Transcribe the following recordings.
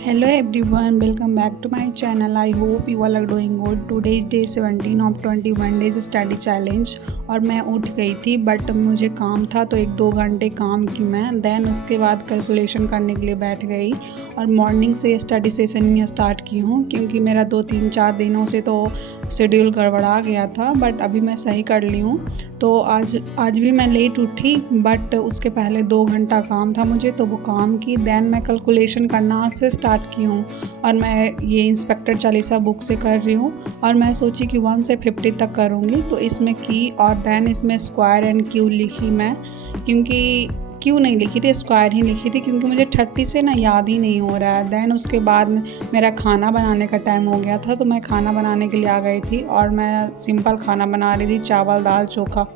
Hello everyone, welcome back to my channel. I hope you all are doing good. Today is day 17 of 21 days study challenge और मैं उठ गई थी but मुझे काम था तो 1-2 घंटे काम की मैं देन उसके बाद कैलकुलेशन करने के लिए बैठ गई और मॉर्निंग से स्टडी सेशन में स्टार्ट की हूँ क्योंकि मेरा 2-3-4 दिनों से तो शेड्यूल गड़बड़ा गया था बट अभी मैं सही कर ली हूँ। तो आज भी मैं लेट उठी बट उसके पहले 2 घंटा काम था मुझे तो वो काम की देन मैं कैलकुलेशन करना आज से स्टार्ट की हूँ और मैं ये इंस्पेक्टर चालीसा बुक से कर रही हूँ और मैं सोची कि 1 से 50 तक करूँगी। तो इसमें की और देन इसमें स्क्वायर एंड क्यू लिखी मैं, क्योंकि क्यू नहीं लिखी थी, स्क्वायर ही लिखी थी क्योंकि मुझे 30 से ना याद ही नहीं हो रहा है। देन उसके बाद मेरा खाना बनाने का टाइम हो गया था तो मैं खाना बनाने के लिए आ गई थी और मैं सिंपल खाना बना रही थी, चावल दाल चोखा।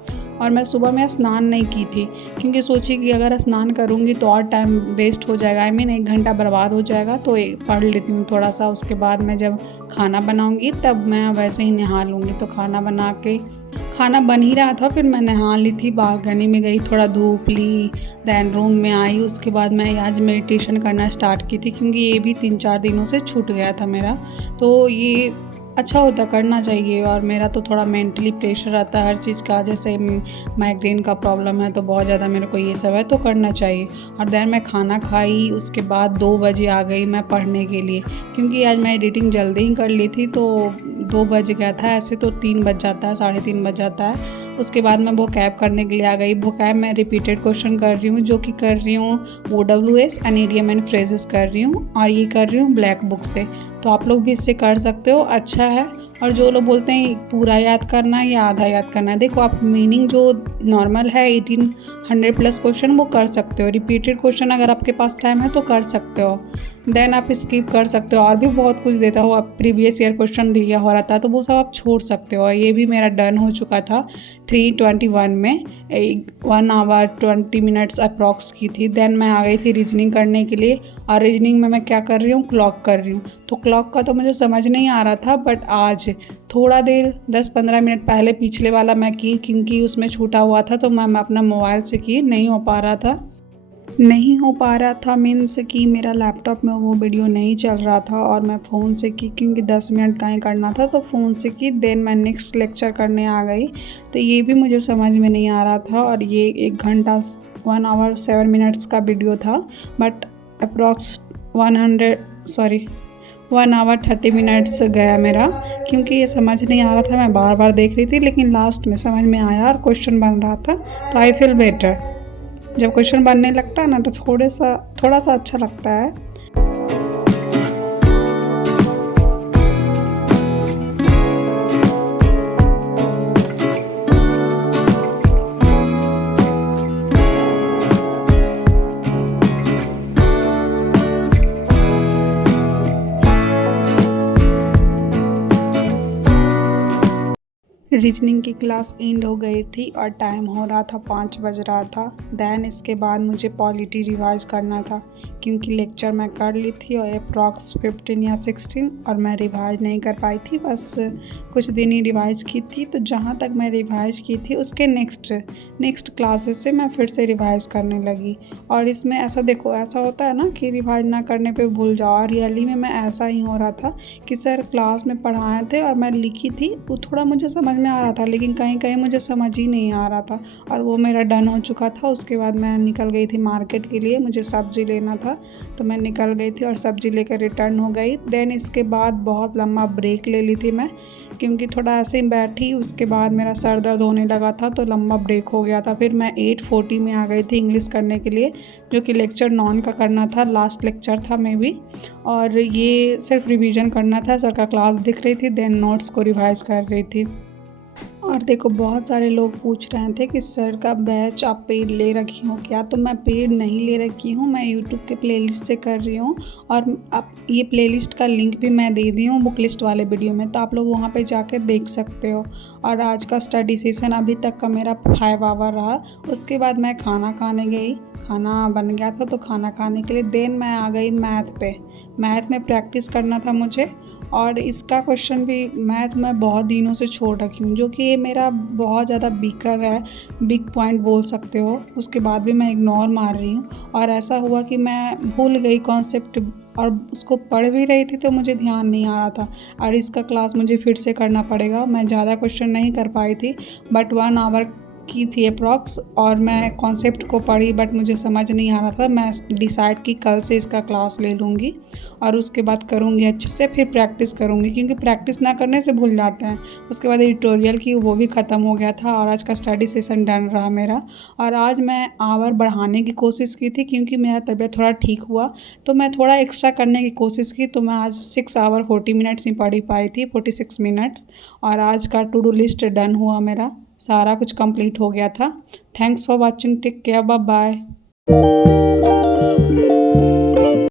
और मैं सुबह में स्नान नहीं की थी क्योंकि सोची कि अगर स्नान करूँगी तो और टाइम वेस्ट हो जाएगा, 1 घंटा बर्बाद हो जाएगा। तो पढ़ लेती हूँ थोड़ा सा, उसके बाद मैं जब खाना बनाऊँगी तब मैं वैसे ही नहा लूँगी। तो खाना बन ही रहा था फिर मैं नहा ली थी, बालकनी में गई, थोड़ा धूप ली, देन रूम में आई। उसके बाद मैं आज मेडिटेशन करना स्टार्ट की थी क्योंकि ये भी 3-4 दिनों से छूट गया था मेरा। तो ये अच्छा होता, करना चाहिए। और मेरा तो थोड़ा मेंटली प्रेशर रहता है हर चीज़ का, जैसे माइग्रेन का प्रॉब्लम है तो बहुत ज़्यादा मेरे को ये सब है, तो करना चाहिए। और देन मैं खाना खाई, उसके बाद 2 बजे आ गई मैं पढ़ने के लिए क्योंकि आज मैं एडिटिंग जल्दी ही कर ली थी तो 2 बज गया था। ऐसे तो 3 बज जाता है, 3:30 बज जाता है। उसके बाद मैं वोकैब करने के लिए आ गई। वोकैब मैं रिपीटेड क्वेश्चन कर रही हूँ, जो कि कर रही हूँ OWS and idiom and phrases कर रही हूँ और ये कर रही हूँ ब्लैक बुक से। तो आप लोग भी इससे कर सकते हो, अच्छा है। और जो लोग बोलते हैं पूरा याद करना है या आधा याद करना है, देखो आप मीनिंग जो नॉर्मल है 1800 प्लस क्वेश्चन वो कर सकते हो। रिपीटेड क्वेश्चन अगर आपके पास टाइम है तो कर सकते हो, देन आप स्किप कर सकते हो। और भी बहुत कुछ देता हो, आप प्रीवियस ईयर क्वेश्चन दिया हो रहा था तो वो सब आप छोड़ सकते हो। ये भी मेरा डन हो चुका था 321 में, 1 आवर 20 मिनट्स अप्रॉक्स की थी। देन मैं आ गई थी रीजनिंग करने के लिए और रीजनिंग में मैं क्या कर रही हूँ, क्लॉक कर रही हूँ। तो क्लॉक का तो मुझे समझ नहीं आ रहा था बट आज थोड़ा देर 10-15 मिनट पहले पिछले वाला मैं की क्योंकि उसमें छूटा हुआ था तो मैं अपना मोबाइल से की, नहीं हो पा रहा था मीन्स कि मेरा लैपटॉप में वो वीडियो नहीं चल रहा था और मैं फ़ोन से की क्योंकि 10 मिनट का ही करना था तो फ़ोन से की। देन मैं नेक्स्ट लेक्चर करने आ गई तो ये भी मुझे समझ में नहीं आ रहा था और ये 1 घंटा 1 आवर 7 मिनट्स का वीडियो था बट अप्रॉक्स 1 आवर 30 मिनट्स गया मेरा क्योंकि ये समझ नहीं आ रहा था। मैं बार बार देख रही थी लेकिन लास्ट में समझ में आया और क्वेश्चन बन रहा था तो आई फील बेटर। जब क्वेश्चन बनने लगता है ना तो थोड़ा सा अच्छा लगता है। रीजनिंग की क्लास एंड हो गई थी और टाइम हो रहा था 5 बज रहा था। देन इसके बाद मुझे पॉलिटी रिवाइज करना था क्योंकि लेक्चर मैं कर ली थी और अप्रॉक्स 15 या 16 और मैं रिवाइज नहीं कर पाई थी, बस कुछ दिन ही रिवाइज की थी। तो जहाँ तक मैं रिवाइज की थी उसके नेक्स्ट क्लासेस से मैं फिर से रिवाइज करने लगी। और इसमें ऐसा देखो, ऐसा होता है ना कि रिवाइज ना करने पे भूल जाओ, और रियली में मैं ऐसा ही हो रहा था कि सर क्लास में पढ़ाए थे और मैं लिखी थी, वो थोड़ा मुझे समझ में आ रहा था लेकिन कहीं कहीं मुझे समझ ही नहीं आ रहा था और वो मेरा डन हो चुका था। उसके बाद मैं निकल गई थी मार्केट के लिए, मुझे सब्ज़ी लेना था तो मैं निकल गई थी और सब्ज़ी लेकर रिटर्न हो गई। देन इसके बाद बहुत लंबा ब्रेक ले ली थी मैं क्योंकि थोड़ा ऐसे ही बैठी, उसके बाद मेरा सर दर्द होने लगा था तो लंबा ब्रेक हो गया था। फिर मैं 8:40 में आ गई थी इंग्लिश करने के लिए, जो कि लेक्चर 9 का करना था, लास्ट लेक्चर था मे बी, और ये सिर्फ रिवीजन करना था। सर का क्लास दिख रही थी, देन नोट्स को रिवाइज कर रही थी। और देखो बहुत सारे लोग पूछ रहे थे कि सर का बैच आप पेड ले रखी हो क्या, तो मैं पेड नहीं ले रखी हूँ, मैं यूट्यूब के प्लेलिस्ट से कर रही हूँ। और आप ये प्लेलिस्ट का लिंक भी मैं दे दी हूँ बुक लिस्ट वाले वीडियो में, तो आप लोग वहाँ पे जाकर देख सकते हो। और आज का स्टडी सेशन अभी तक का मेरा 5 आवर रहा। उसके बाद मैं खाना खाने गई, खाना बन गया था तो खाना खाने के लिए देन मैं आ गई मैथ में प्रैक्टिस करना था मुझे। और इसका क्वेश्चन भी मैथ मैं बहुत दिनों से छोड़ रखी हूँ, जो कि ये मेरा बहुत ज़्यादा वीकर है, वीक पॉइंट बोल सकते हो। उसके बाद भी मैं इग्नोर मार रही हूँ और ऐसा हुआ कि मैं भूल गई कॉन्सेप्ट और उसको पढ़ भी रही थी तो मुझे ध्यान नहीं आ रहा था और इसका क्लास मुझे फिर से करना पड़ेगा। मैं ज़्यादा क्वेश्चन नहीं कर पाई थी बट 1 आवर की थी अप्रॉक्स और मैं कॉन्सेप्ट को पढ़ी बट मुझे समझ नहीं आ रहा था। मैं डिसाइड की कल से इसका क्लास ले लूँगी और उसके बाद करूँगी अच्छे से, फिर प्रैक्टिस करूँगी क्योंकि प्रैक्टिस ना करने से भूल जाते हैं। उसके बाद एडिटोरियल की वो भी ख़त्म हो गया था और आज का स्टडी सेशन डन रहा मेरा। और आज मैं आवर बढ़ाने की कोशिश की थी क्योंकि मेरा तबीयत थोड़ा ठीक हुआ तो मैं थोड़ा एक्स्ट्रा करने की कोशिश की, तो मैं आज 6 आवर 40 मिनट्स ही पढ़ पाई थी, 46 मिनट्स। और आज का टू डू लिस्ट डन हुआ मेरा, सारा कुछ कंप्लीट हो गया था। Thanks for watching, take care, bye bye.